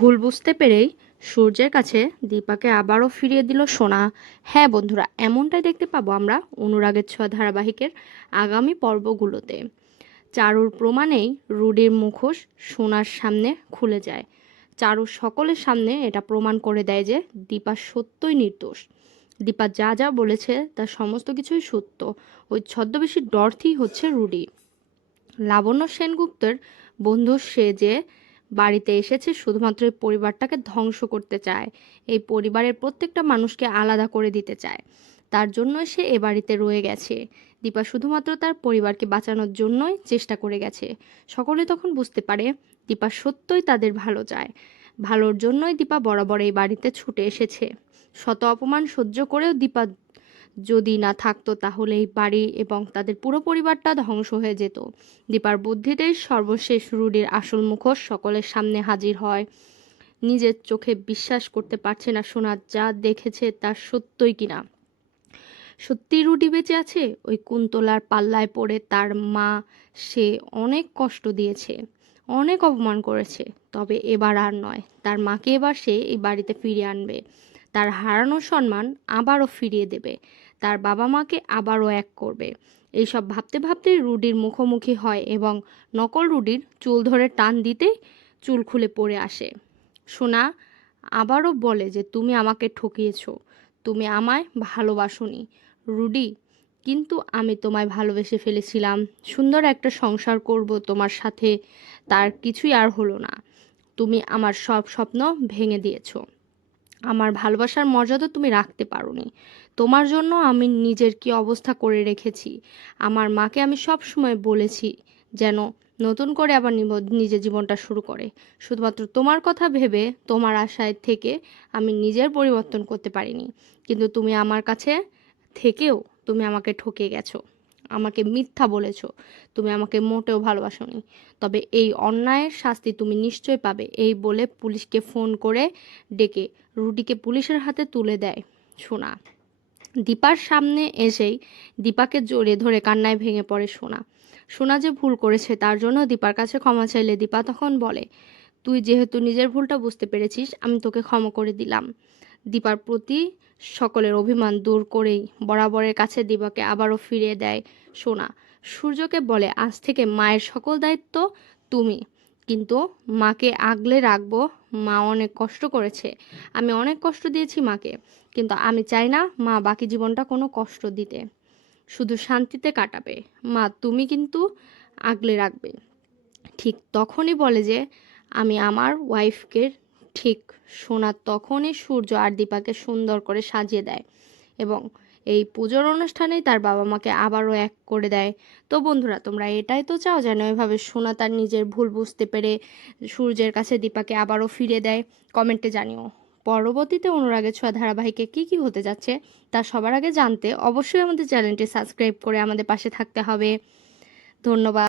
ভুল বুঝতে পেরেই সূর্যের কাছে দীপাকে আবারও ফিরিয়ে দিল সোনা। হ্যাঁ বন্ধুরা, এমনটাই দেখতে পাবো আমরা অনুরাগের ছোঁয়া ধারাবাহিকের আগামী পর্বগুলোতে। চারুর প্রমাণেই রুডির মুখোশ সোনার সামনে খুলে যায়। চারু সকলের সামনে এটা প্রমাণ করে দেয় যে দীপা সত্যই নির্দোষ। দীপা যা যা বলেছে তার সমস্ত কিছুই সত্য। ওই ছদ্মবেশী ডরথি হচ্ছে রুডি। লাবণ্য সেনগুপ্তের বন্ধু সে যে বাড়িতে এসেছে শুধুমাত্র এই পরিবারটাকে ধ্বংস করতে চায়। এই পরিবারের প্রত্যেকটা মানুষকে আলাদা করে দিতে চায়। তার জন্যই সে এ বাড়িতে রয়ে গেছে। দীপা শুধুমাত্র তার পরিবারকে বাঁচানোর জন্যই চেষ্টা করে গেছে। সকলে তখন বুঝতে পারে দীপা সত্যই তাদের ভালো চায়। ভালোর জন্যই দীপা বরাবর এই বাড়িতে ছুটে এসেছে। শত অপমান সহ্য করেও দীপা যদি না থাকতো তাহলে এই বাড়ি এবং তাদের পুরো পরিবারটা ধ্বংস হয়ে যেত। দীপার বুদ্ধিতেই সর্বশেষ রুডির আসল মুখোশ সকলের সামনে হাজির হয়। নিজের চোখে বিশ্বাস করতে পারছে না সোনা যা দেখেছে তা সত্যই কিনা। সত্যি রুডি বেঁচে আছে? ওই কুন্তলার পাল্লায় পড়ে তার মা সে অনেক কষ্ট দিয়েছে, অনেক অপমান করেছে। তবে এবার আর নয়, তার মাকে এবার সে এই বাড়িতে ফিরিয়ে আনবে। তার হারানো সম্মান আবারও ফিরিয়ে দেবে। তার বাবা মাকে আবারও এক করবে। এইসব ভাবতে ভাবতেই রুডির মুখোমুখি হয় এবং নকল রুডির চুল ধরে টান দিতেই চুল খুলে পড়ে আসে। সোনা আবারও বলে যে তুমি আমাকে ঠকিয়েছো, তুমি আমায় ভালোবাসোনি রুডি, কিন্তু আমি তোমায় ভালোবেসে ফেলেছিলাম। সুন্দর একটা সংসার করব তোমার সাথে, তার কিছুই আর হলো না। তুমি আমার সব স্বপ্ন ভেঙে দিয়েছো। আমার ভালোবাসার মর্যাদা তুমি রাখতে পারোনি। তোমার জন্য আমি নিজের কি অবস্থা করে রেখেছি। আমার মাকে আমি সব সময় বলেছি যেন নতুন করে আবার নিজের জীবনটা শুরু করে। শুধুমাত্র তোমার কথা ভেবে, তোমার আশায় থেকে আমি নিজের পরিবর্তন করতে পারিনি। কিন্তু তুমি আমার কাছে থেকেও তুমি আমাকে ঠকে গেছো, আমাকে মিথ্যা বলেছো, তুমি আমাকে মোটেও ভালোবাসোনি। তবে এই অন্যায়ের শাস্তি তুমি নিশ্চয় পাবে, এই বলে পুলিশকে ফোন করে ডেকে রুডিকে পুলিশের হাতে তুলে দেয় সোনা। দীপার সামনে এসেই দীপাকে জড়িয়ে ধরে কান্নায় ভেঙে পড়ে সোনা। সোনা যে ভুল করেছে তার জন্য দীপার কাছে ক্ষমা চাইলে দীপা তখন বলে, তুই যেহেতু নিজের ভুলটা বুঝতে পেরেছিস আমি তোকে ক্ষমা করে দিলাম। দীপার প্রতি সকলের অভিমান দূর করেই বরাবরের কাছে দীপাকে আবারও ফিরিয়ে দেয় সোনা। সূর্যকে বলে, আজ থেকে মায়ের সকল দায়িত্ব তুমি, কিন্তু মাকে আগলে রাখবো। মা অনেক কষ্ট করেছে, আমি অনেক কষ্ট দিয়েছি মাকে, কিন্তু আমি চাই না মা বাকি জীবনটা কোনো কষ্ট দিতে, শুধু শান্তিতে কাটাবে। মা তুমি কিন্তু আগলে রাখবে। ঠিক তখনই বলে যে আমি আমার ওয়াইফকে ঠিক। সোনা তখনই সূর্য আর দীপাকে সুন্দর করে সাজিয়ে দেয় এবং এই পুজোর অনুষ্ঠানেই তার বাবা মাকে আবারও এক করে দেয়। তো বন্ধুরা, তোমরা এটাই তো চাও যেন এভাবে সোনা তার নিজের ভুল বুঝতে পেরে সূর্যের কাছে দীপাকে আবারও ফিরে দেয়? কমেন্টে জানিও। পরবর্তীতে অনুরাগের ছোঁয়া ধারাবাহিকে কি হতে যাচ্ছে তা সবার আগে জানতে অবশ্যই আমাদের চ্যানেলটি সাবস্ক্রাইব করে আমাদের পাশে থাকতে হবে। ধন্যবাদ।